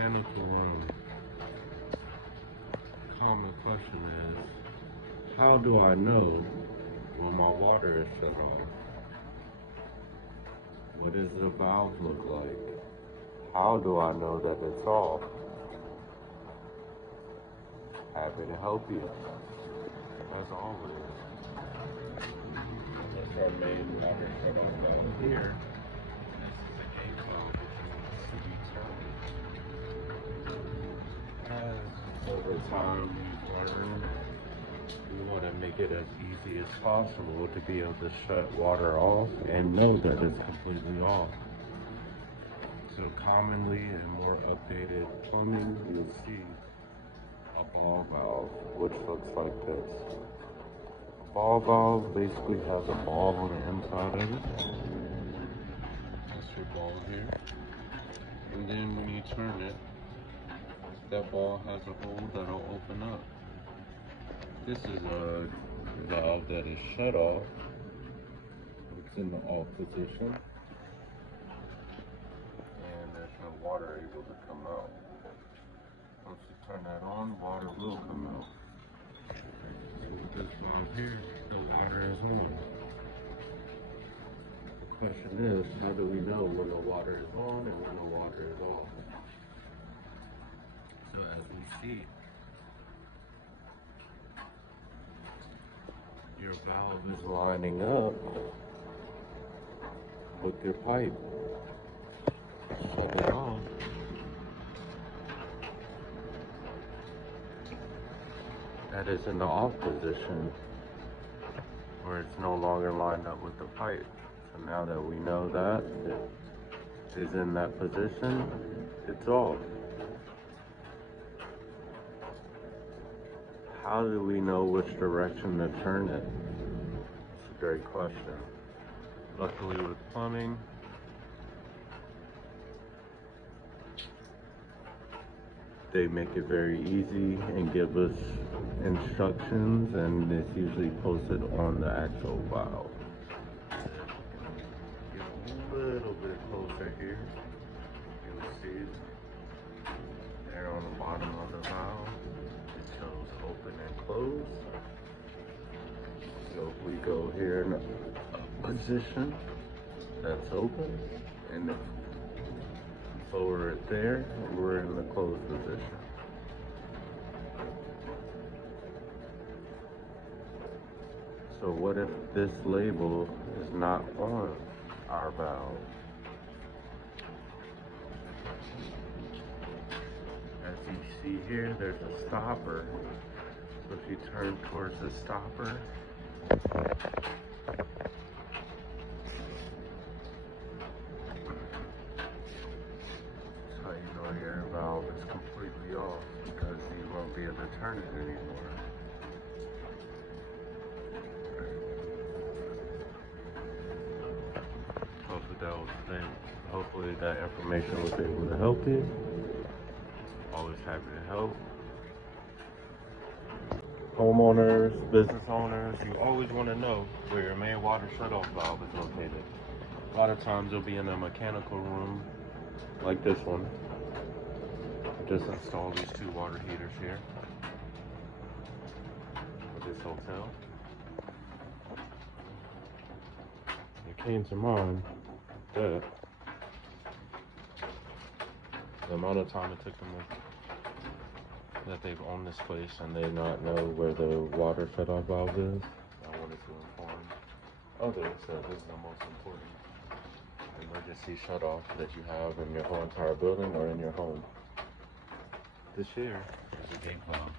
mechanical room. Common question is, how do I know when my water is shut off? What does the valve look like? How do I know that it's off? Happy to help you, as always. That's our main water shut off valve here. This is a gate valve, which you can see turn. Over time, we want to make it as easy as possible to be able to shut water off and know that it's completely off. So commonly in more updated plumbing, you'll see a ball valve, which looks like this. A ball valve basically has a ball on the inside of it. That's your ball here. And then when you turn it, that ball has a hole that'll open up. This is a valve that is shut off. It's in the off position. And there's no water able to come out. Once you turn that on, water will come out. So with this valve here, the water is on. The question is, how do we know when the water is on and when the water is off? So as we see, your valve is lining up with your pipe. Shut it off. That is in the off position, where it's no longer lined up with the pipe. So now that we know that it is in that position, it's off. How do we know which direction to turn it? It's a great question. Luckily with plumbing, they make it very easy and give us instructions, and it's usually posted on the actual valve. Get a little bit closer here. You'll see it there on the bottom of the valve. It shows open and close. So if we go here in a position that's open, and if we lower it there, we're in the closed position. So what if this label is not on our valve? As you see here, there's a stopper. So if you turn towards the stopper, that's how you know your valve is completely off, because you won't be able to turn it anymore. Hopefully that information was able to help you. Always happy to help. Homeowners, business owners, you always want to know where your main water shutoff valve is located. A lot of times you'll be in a mechanical room like this one. Just install these two water heaters here for this hotel. It came to mind that the amount of time it took them that they've owned this place and they not know where the water shutoff valve is, I wanted to inform others that this is the most important emergency shutoff that you have in your whole entire building or in your home. This here is a gate valve.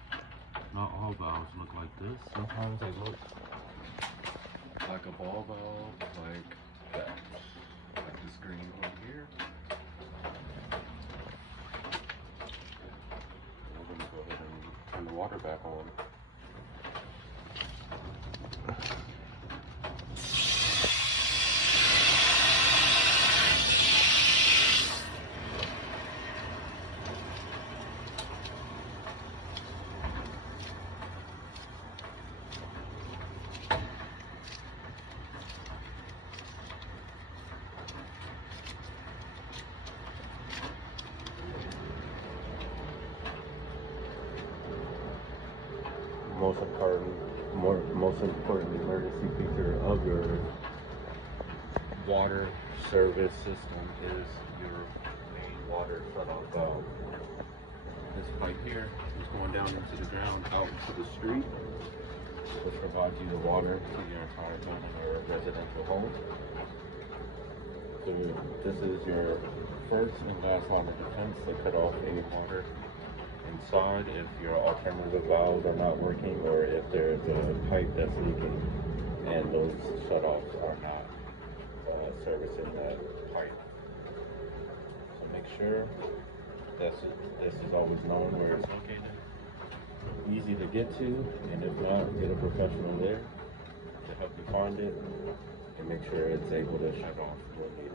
Not all valves look like this. Sometimes they look like a ball valve, like that. Like this green one here. We're gonna go ahead and turn the water back on. most important emergency feature of your water service system is your main water shutoff valve. This pipe here is going down into the ground, out into the street, which provides you the water to your entire building or residential home. So this is your first and last line of defense to cut off any water inside if your alternative valves are not working, or if there's a pipe that's leaking and those shutoffs are not servicing that pipe. So make sure this is always known where it's located, easy to get to, and if not, get a professional there to help you find it and make sure it's able to shut off when needed.